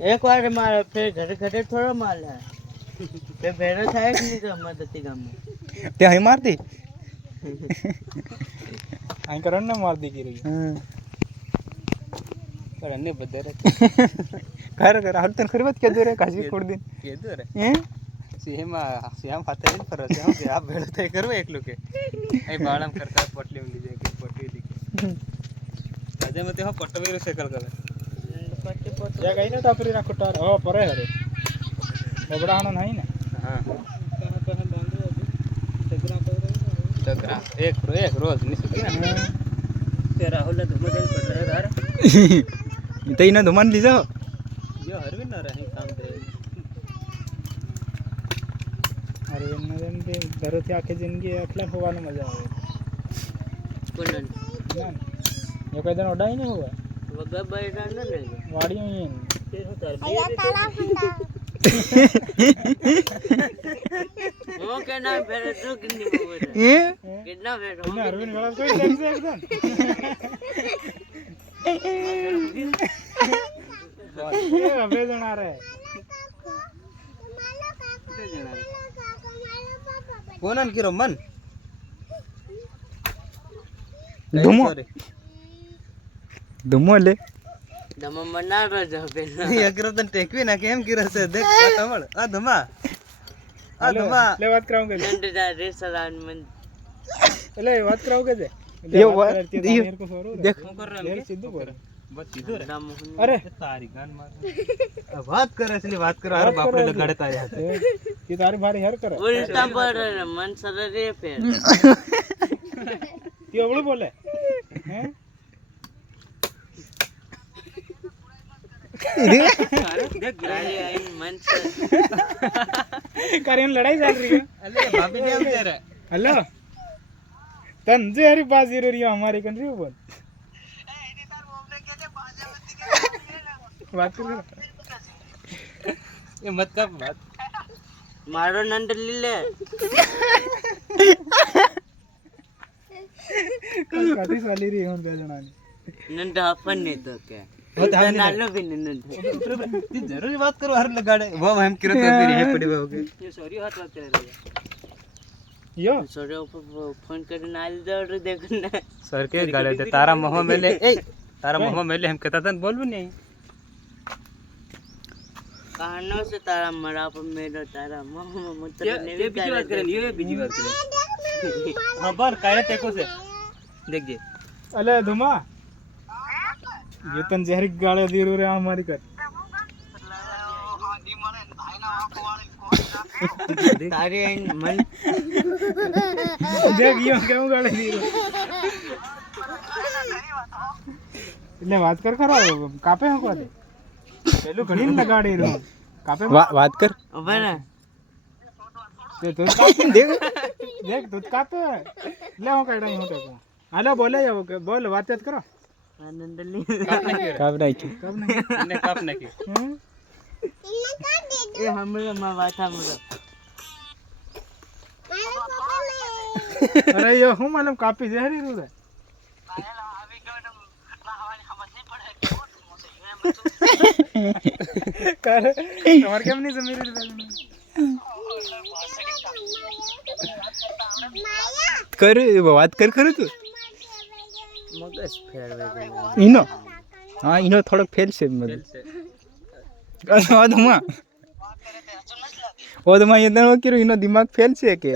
एक बार मारे फिर घर घरे थोड़ा माल है फिर भेड़ થાય કે નહીં તો મદતી ગામમાં તે અહીં મારતી અહીં કરણ ને માર દી ગઈ કરણ ને બધરે કર હાલ તને ખરી વાત કીધું રે કાશી છોડ દે કીધું રે હે શ્યામ ફાતે ને ફરસ શ્યામ કે આ ભેળો થઈ કરવો એકલું કે અહીં બાળમ કરતા પોટલી ઊંડી જાય કે પોટલી દી આજે મતે હો પટવેરો સાયકલ કરે या गई ना तापरी ना कुटार हो परे हरे बबड़ाणो नहीं ना हां तगरा एक रोज नहीं सुकी ना ते राहुल ने धुमदन पड़ रहा यार तई ना धुमन ली जाओ जो हरविन ना रहे काम दे हरविन ने दे घरोથી આખી જિંદગી એકલા હોવાનો મજા આવે કોણ ના એ કોઈ દન ઓડાઈ નહીં હોવા વગા બૈરા ન લે વાડી અહીં તે હું તાર બે ઓ કે ના ફેરે તો કિન્ની બોલે એ કેટલા ફેરે ના અરવિંદ વાળા કોઈ જન છે એકદમ એ અબે જણા રે કોનન કિરો મન ધુમો ધુમો લે દમ મના રજો પેલા એકરો તને ટેકવી ના કેમ કિરો છે દેખ કમળ આ ધુમા લે વાત કરાઉં કે નંદા રેસરાન મન એટલે વાત કરાઉં કે દે દેખ હું કર રહા સીધું બોલ બસ સીધું રે અરે તારી ગાન માર વાત કરે છે વાત કરો હર બાપરે લગાડે તારે હાથે ये तारी भारी हर करे उल्टा पड़ मन सर रे फिर ये अवळू बोले हैं अरे देख गाड़ी आई मन से करेन लड़ाई चल रही है अरे भाभी ने हम दे रहा हेलो तंजे हरी बाजी रे हमारी कंट्री बोल बात कर ये मत कर बात मारो नंद लीले काटी साली री होन बेजना नंद अपन ने तो क्या वो तो नालो भी नंद ती जरूरी बात करो हर लगाड़े वो हम किरो तो फिर है पड़ी होगे ये सॉरी हाथ बात कर रही यो सॉरी ऊपर फोन कर नाल दौड़ देखना सर के गाड़े दे तारा मोह में ले ए तारा मोह में ले हम कहता था बोलबो नहीं कहानो से तारा मरा पर मेरा तारा मोह मतलब ने भी बीजी बात करें ये बीजी बात करें हां बर काहे टेको से देख जे अले धुमा ये तन जहर गाड़े दीरो रे हमारी कर तारे मन देख यो क्यों गाड़े दीरो ले बात कर खरा कापे हो को दे પેલું ઘણી લગાડી રહ્યો કાપે વાત કર બને તે તો કાપે દેખ દેખ તો કાપે લે હું કાઢા હું તો હાલો બોલે બોલ વાત કરો આનંદ લી કાપ નાખી ને કાપ નાખી એ હમરે માં વાથા મરો અરે યો હું માલમ કાપી જહરી રૂ રે कर તમાર કેમ ની જમીરી कर વાત कर खरं तू મગજ ફેરવે ઈનો હા ઈનો થોડોક ફેલ છે મત ઓદમાં એ તને કર્યું ઈનો દિમાગ ફેલ છે કે